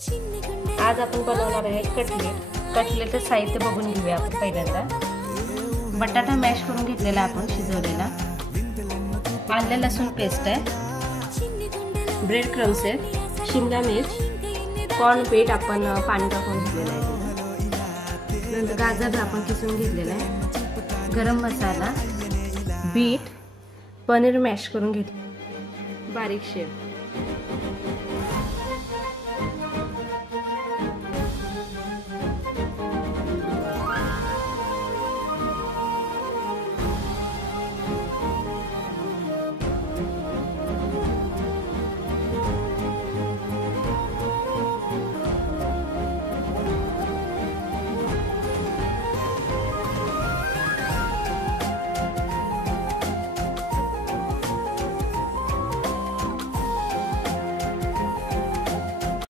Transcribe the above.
आज आपण बनवणार आहे कटलेट। कटलेटचं साहित्य बघून घेऊया आपण पहिल्यांदा। बटाटा मॅश करून घेतलेला आपण शिजवलेला, आलं लसूण पेस्ट आहे, ब्रेड क्रम्स आहे, शिमला मिर्च, कॉर्न पीठ आपण पाणी टाकून घेतलेलं आहे, नंतर गाजर आपण किसून घेतलेला आहे, गरम मसाला, बीट, पनीर मॅश करून घेतले बारीक शेव।